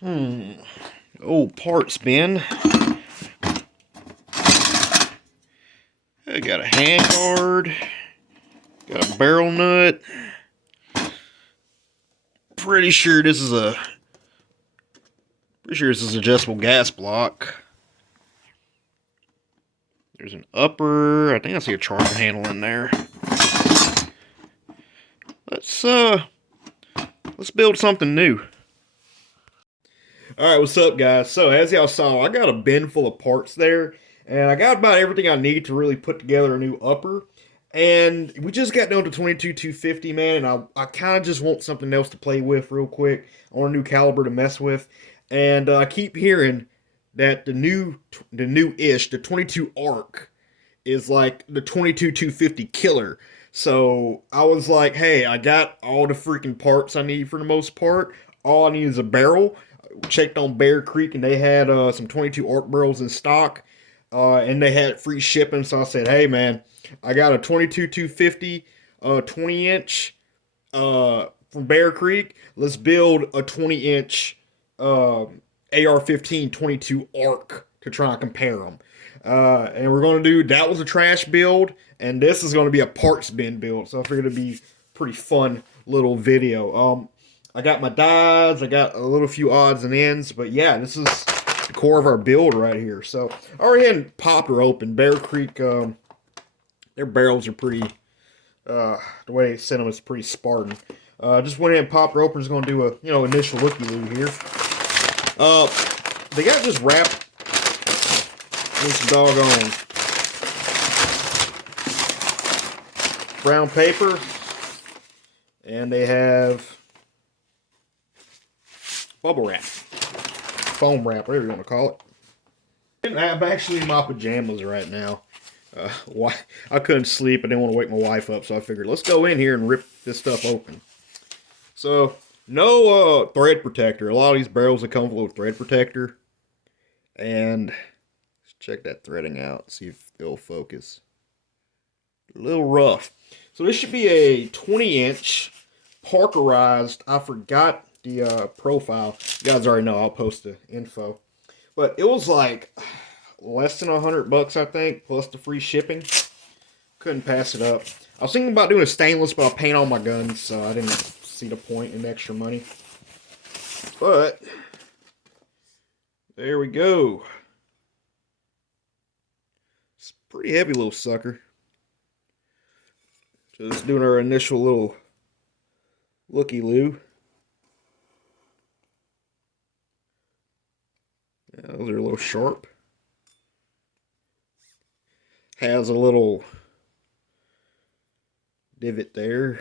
Old parts bin. I got a hand guard. Got a barrel nut. Pretty sure this is adjustable gas block. There's an upper. I think I see a charger handle in there. Let's build something new. Alright, what's up guys? So as y'all saw, I got a bin full of parts there, and I got about everything I need to really put together a new upper. And we just got down to 22-250, man, and I kind of just want something else to play with real quick. I want a new caliber to mess with. And I keep hearing that the new-ish, the 22 arc is like the 22-250 killer. So I was like, hey, I got all the freaking parts I need for the most part. All I need is a barrel. Checked on Bear Creek and they had some 22 arc barrels in stock. And they had free shipping. So I said, hey man, I got a 22-250 20 inch from Bear Creek. Let's build a 20 inch AR-15 22 arc to try and compare them. And we're going to do, that was a trash build, and this is going to be a parts bin build. So I figured it'd be a pretty fun little video. I got my dies, I got a little few odds and ends, but yeah, this is the core of our build right here. So I already had and popped her open. Bear Creek, their barrels are pretty, the way they sent them is pretty Spartan. Just went ahead and popped her open. Just going to do a, initial looky-loo here. They got just wrapped in some doggone brown paper, and they have bubble wrap, foam wrap, whatever you want to call it. I'm actually in my pajamas right now. I couldn't sleep. I didn't want to wake my wife up, so I figured let's go in here and rip this stuff open. So no thread protector. A lot of these barrels that come with a little thread protector, and let's check that threading out. See if it'll focus. A little rough. So this should be a 20 inch Parkerized. I forgot the profile. You guys already know. I'll post the info. But it was like less than $100, I think, plus the free shipping. Couldn't pass it up. I was thinking about doing a stainless, but I'll paint all my guns, so I didn't see the point in extra money. But there we go. It's a pretty heavy little sucker. Just doing our initial little looky-loo. Yeah, those are a little sharp. Has a little divot there.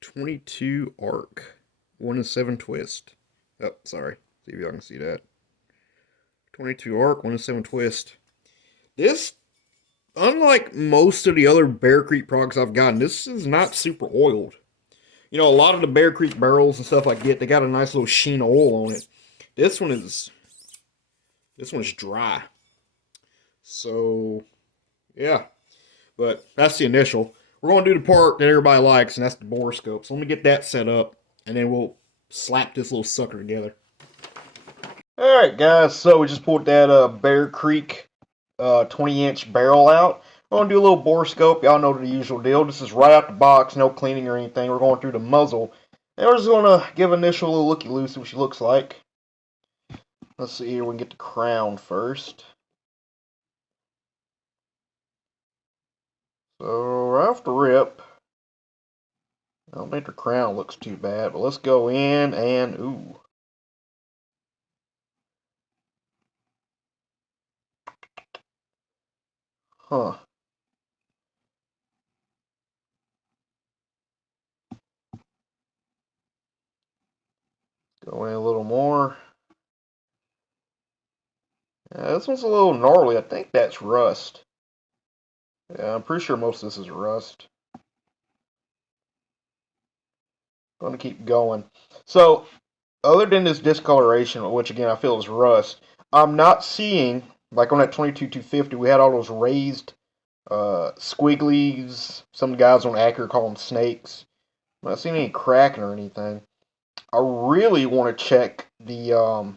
22 arc. 1-7 twist. Oh, sorry. See if y'all can see that. 22 arc, 1-7 twist. This, unlike most of the other Bear Creek products I've gotten, this is not super oiled. You know, a lot of the Bear Creek barrels and stuff I get, they got a nice little sheen of oil on it. This one's dry. So, yeah. But that's the initial. We're going to do the part that everybody likes, and that's the borescope. So let me get that set up, and then we'll slap this little sucker together. Alright guys, so we just pulled that Bear Creek 20-inch barrel out. We're going to do a little borescope. Y'all know the usual deal. This is right out the box, no cleaning or anything. We're going through the muzzle. And we're just going to give initial little looky-loo, see what she looks like. Let's see here, we can get the crown first. So, right off the rip, I don't think the crown looks too bad, but let's go in and, ooh. Huh. Go in a little more. Yeah, this one's a little gnarly. I think that's rust. Yeah, I'm pretty sure most of this is rust. Going to keep going. So, other than this discoloration, which again I feel is rust, I'm not seeing, like on that 22-250, we had all those raised squigglies. Some guys on Acura call them snakes. I'm not seeing any cracking or anything. I really want to check the.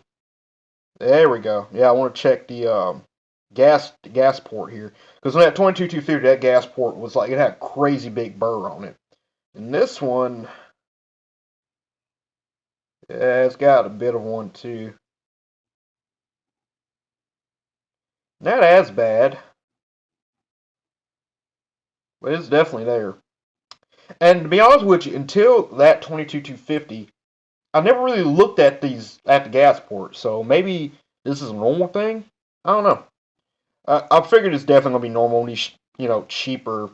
There we go. Yeah, I want to check the gas port here, because on that 22-250, that gas port was like, it had a crazy big burr on it. And this one, yeah, it's got a bit of one too. Not as bad, but it's definitely there. And to be honest with you, until that 22-250, I never really looked at these at the gas port. So maybe this is a normal thing. I don't know. I figured it's definitely gonna be normal in these, cheaper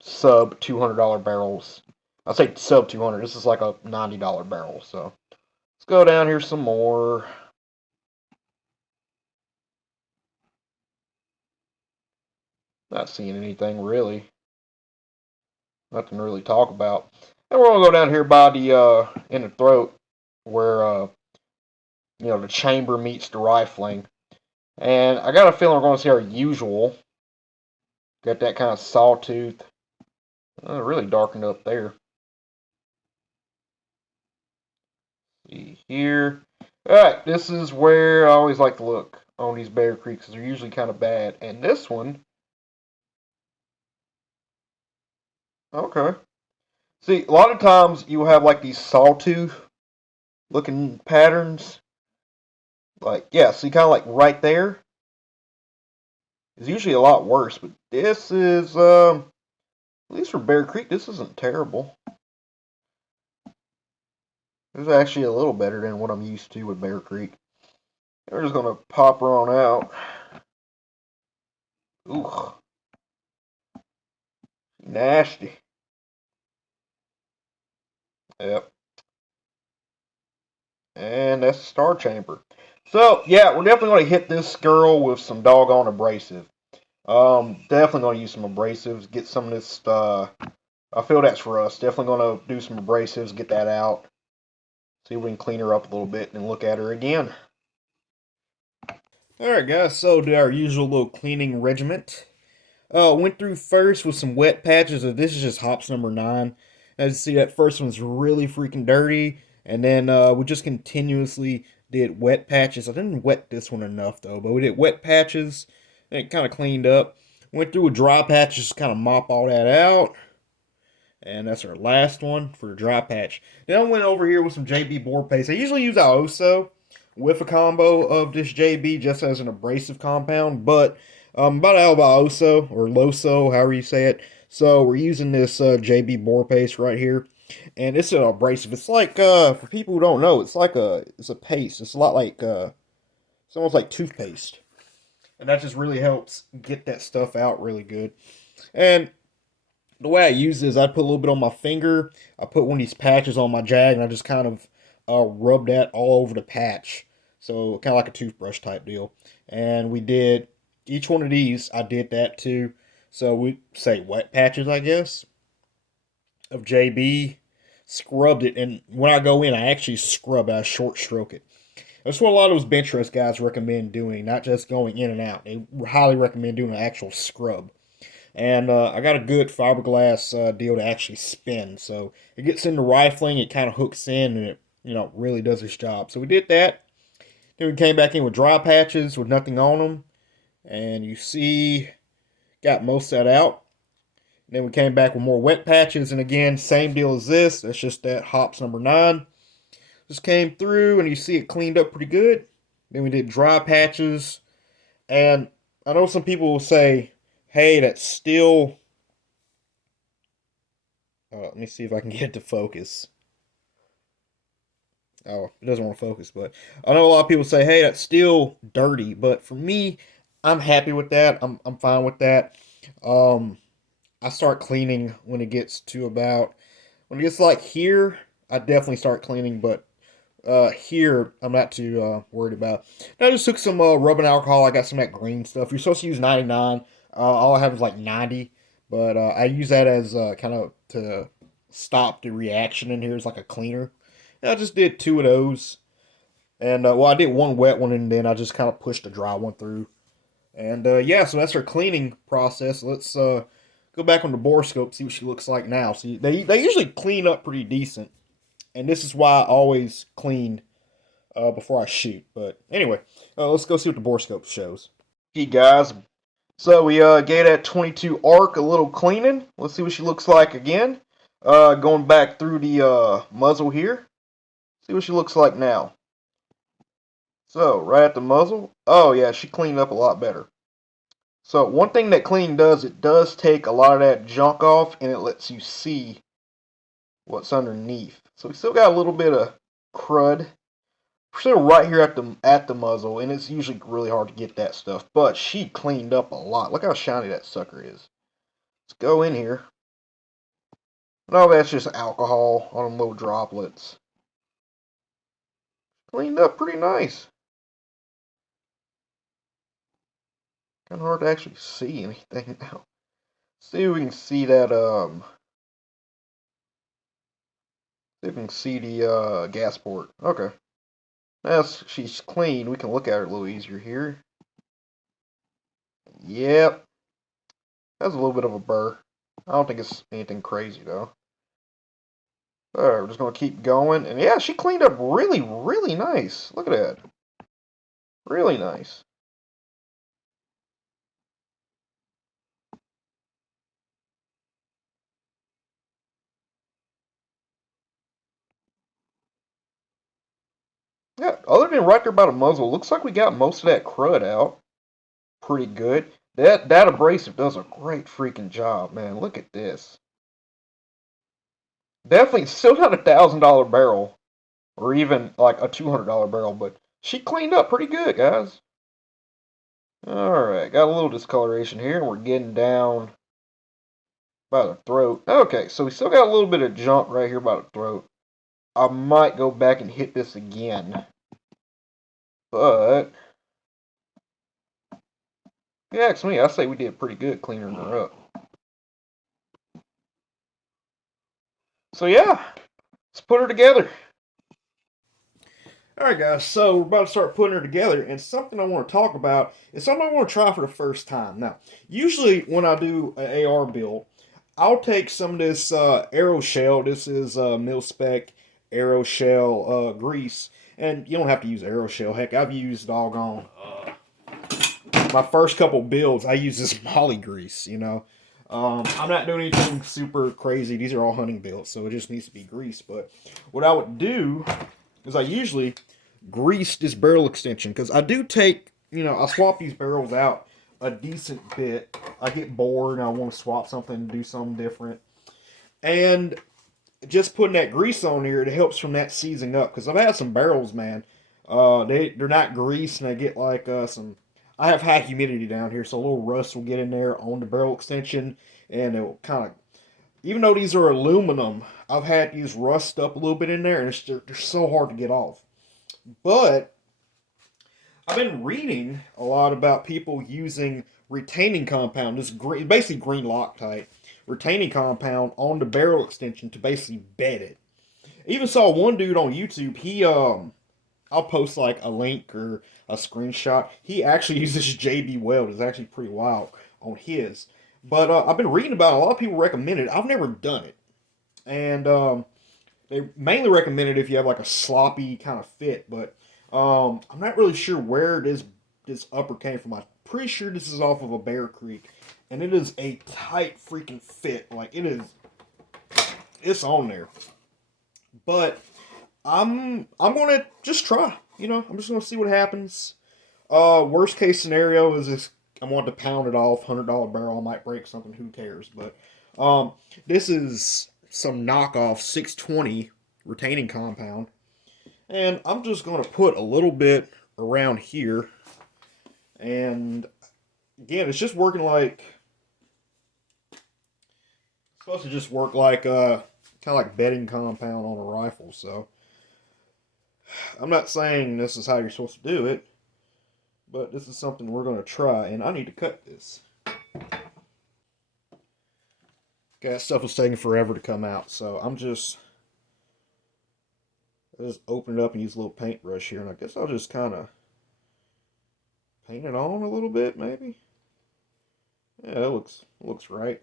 sub $200 barrels. I say sub 200. This is like a $90 barrel. So let's go down here some more. Not seeing anything really. Nothing to really talk about. And we're gonna go down here by the in the throat where the chamber meets the rifling. And I got a feeling we're going to see our usual. Got that kind of sawtooth. Really darkened up there. See here. Alright, this is where I always like to look on these Bear Creeks, because they're usually kind of bad. And this one, okay. See, a lot of times you have like these sawtooth looking patterns. Like, yeah, see, kind of like right there. It's usually a lot worse, but this is, at least for Bear Creek, this isn't terrible. This is actually a little better than what I'm used to with Bear Creek. We're just going to pop her on out. Ooh, nasty. Yep. And that's the Star Chamber. So, yeah, we're definitely going to hit this girl with some doggone abrasive. Definitely going to use some abrasives, get some of this, I feel that's for us. Definitely going to do some abrasives, get that out. See if we can clean her up a little bit and look at her again. Alright guys, so do our usual little cleaning regiment. Went through first with some wet patches. This is just hops number 9. As you see, that first one's really freaking dirty. And then we just continuously did wet patches. I didn't wet this one enough though, but we did wet patches. And it kind of cleaned up. Went through a dry patch, just kind of mop all that out. And that's our last one for the dry patch. Then I went over here with some JB board paste. I usually use Ioso with a combo of this JB just as an abrasive compound, but about out of Ioso or Loso, however you say it. So we're using this JB board paste right here, and it's an abrasive. It's like for people who don't know, it's a paste. It's a lot like it's almost like toothpaste, and that just really helps get that stuff out really good. And the way I use it is I put a little bit on my finger. I put one of these patches on my jag, and I just kind of rub that all over the patch. So kind of like a toothbrush type deal. And we did each one of these. I did that too. So we say wet patches, I guess, of JB. Scrubbed it, and when I go in, I actually scrub it. I short stroke it. That's what a lot of those bench rest guys recommend doing, not just going in and out. They highly recommend doing an actual scrub. And I got a good fiberglass deal to actually spin. So it gets into rifling, it kind of hooks in, and it really does its job. So we did that. Then we came back in with dry patches with nothing on them. And you see, got most of that out. And then we came back with more wet patches. And again, same deal as this. That's just that hops number 9. Just came through, and you see it cleaned up pretty good. Then we did dry patches. And I know some people will say, hey, that's still... let me see if I can get it to focus. Oh, it doesn't want to focus, but I know a lot of people say, hey, that's still dirty. But for me, I'm happy with that. I'm fine with that. I start cleaning when it gets to about, when it gets like here, I definitely start cleaning, but here, I'm not too worried about. Now I just took some rubbing alcohol. I got some of that green stuff. You're supposed to use 99. All I have is like 90, but I use that as kind of to stop the reaction in here as like a cleaner. And I just did 2 of those, and well, I did one wet one, and then I just kind of pushed the dry one through. And yeah, so that's our cleaning process. Let's Go back on the borescope, see what she looks like now. See, they usually clean up pretty decent, and this is why I always clean before I shoot. But anyway, let's go see what the borescope shows. Hey guys, so we gave that 22 arc a little cleaning. Let's see what she looks like again. Going back through the muzzle here. See what she looks like now. So right at the muzzle. Oh yeah, she cleaned up a lot better. So one thing that cleaning does, it does take a lot of that junk off, and it lets you see what's underneath. So we still got a little bit of crud. We're still right here at the muzzle, and it's usually really hard to get that stuff. But she cleaned up a lot. Look how shiny that sucker is. Let's go in here. No, that's just alcohol on them little droplets. Cleaned up pretty nice. Kind of hard to actually see anything now. See if we can see that, see if we can see the, gas port. Okay. Now she's clean, we can look at her a little easier here. Yep. That's a little bit of a burr. I don't think it's anything crazy, though. Alright, we're just going to keep going. And yeah, she cleaned up really, really nice. Look at that. Really nice. Yeah, other than right there by the muzzle, looks like we got most of that crud out. Pretty good. That abrasive does a great freaking job, man. Look at this. Definitely still not $1,000 barrel, or even like a $200 barrel, but she cleaned up pretty good, guys. Alright, got a little discoloration here, and we're getting down by the throat. Okay, so we still got a little bit of junk right here by the throat. I might go back and hit this again. But, if you ask me, I say we did pretty good cleaning her up. So yeah, let's put her together. Alright guys, so we're about to start putting her together, and something I want to talk about is something I want to try for the first time. Now, usually when I do an AR build, I'll take some of this Aeroshell. This is mil-spec Aeroshell grease, and you don't have to use Aeroshell. Heck, I've used doggone my first couple builds, I use this Molly grease, you know. I'm not doing anything super crazy. These are all hunting builds, so it just needs to be grease. But what I would do is I usually grease this barrel extension, because I do take, you know, I swap these barrels out a decent bit. I get bored and I want to swap something and do something different. And just putting that grease on here, it helps from that seizing up. Because I've had some barrels, man, they're not greased, and they get like some. I have high humidity down here, so a little rust will get in there on the barrel extension, and it will kind of. Even though these are aluminum, I've had these rust up a little bit in there, and they're so hard to get off. But I've been reading a lot about people using retaining compound, this green, basically green Loctite, retaining compound on the barrel extension to basically bed it. I even saw one dude on YouTube. I'll post like a link or a screenshot. He actually uses JB Weld. It's actually pretty wild on his. But I've been reading about it. A lot of people recommend it. I've never done it, and they mainly recommend it if you have like a sloppy kind of fit. But I'm not really sure where this upper came from. I'm pretty sure this is off of a Bear Creek, and it is a tight freaking fit. Like it's on there. But I'm gonna just try. You know, I'm just gonna see what happens. Worst case scenario is this. I want to pound it off. $100 barrel. I might break something. Who cares? But this is some knockoff 620 retaining compound, and I'm just gonna put a little bit around here. And again, it's just working like it's supposed to just work like kind of like bedding compound on a rifle. So I'm not saying this is how you're supposed to do it, but this is something we're going to try, and I need to cut this. Okay, that stuff was taking forever to come out, so I just open it up and use a little paintbrush here, and I guess I'll just kind of paint it on a little bit, maybe. Yeah, it looks right.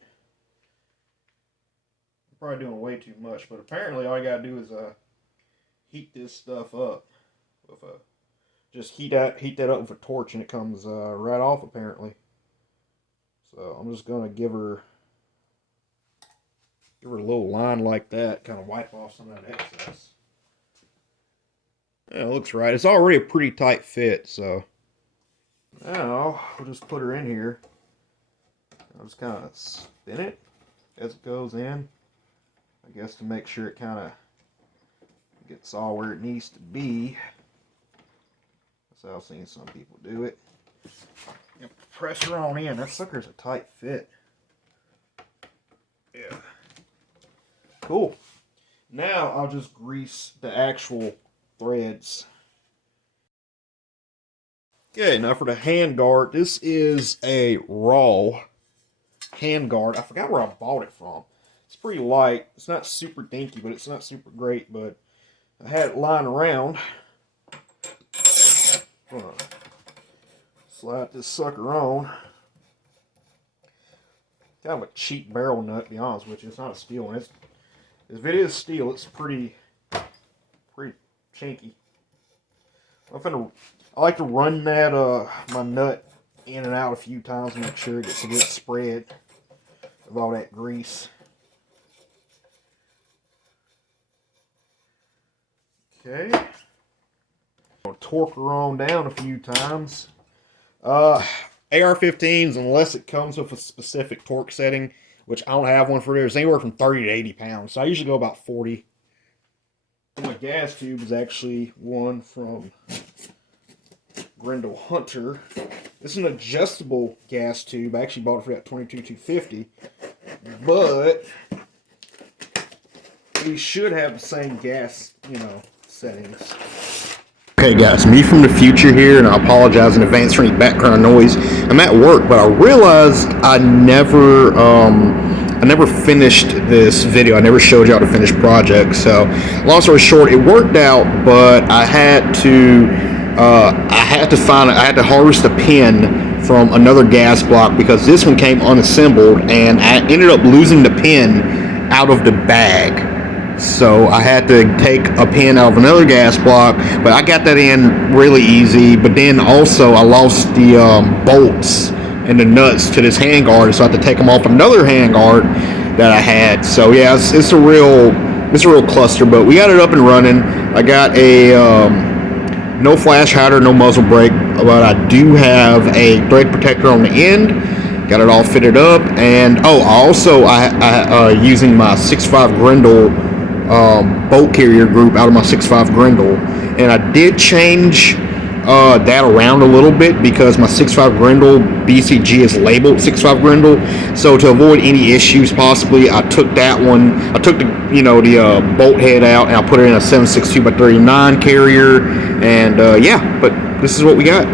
probably doing way too much, but apparently all you gotta do is heat this stuff up with just heat that up with a torch, and it comes right off apparently. So I'm just gonna give her a little line like that, kind of wipe off some of that excess. Yeah, it looks right. It's already a pretty tight fit, so now we'll just put her in here. I'll just kind of spin it as it goes in, I guess, to make sure it kind of gets all where it needs to be. That's how I've seen some people do it. And press her on in. That sucker's a tight fit. Yeah. Cool. Now I'll just grease the actual threads. Okay, now for the hand guard, this is a raw hand guard. I forgot where I bought it from. It's pretty light. It's not super dinky, but it's not super great. But I had it lying around. Slide this sucker on. Kind of a cheap barrel nut, to be honest with you. It's not a steel one. If it is steel, it's pretty chinky. I like to run that my nut in and out a few times to make sure it gets a good spread of all that grease. Okay. I'll torque her on down a few times. AR-15s, unless it comes with a specific torque setting, which I don't have one for theirs, anywhere from 30 to 80 pounds. So I usually go about 40. My gas tube is actually one from Grendel Hunter. This is an adjustable gas tube. I actually bought it for that $22,250. But we should have the same gas, settings. Okay guys, me from the future here, and I apologize in advance for any background noise. I'm at work, but I realized I never finished this video. I never showed y'all the finished project. So, long story short, it worked out, but I had to harvest a pin from another gas block because this one came unassembled, and I ended up losing the pin out of the bag. So I had to take a pin out of another gas block, but I got that in really easy. But then also I lost the bolts and the nuts to this handguard, so I had to take them off another handguard that I had. So yeah, it's a real cluster, but we got it up and running. I got a no flash hider, no muzzle brake, but I do have a thread protector on the end. Got it all fitted up, and I using my 6.5 Grendel bolt carrier group out of my 6.5 Grendel, and I did change that around a little bit because my 6.5 Grendel BCG is labeled 6.5 Grendel. So to avoid any issues possibly, I took the bolt head out and I put it in a 7.62 by 39 carrier, and yeah, but this is what we got.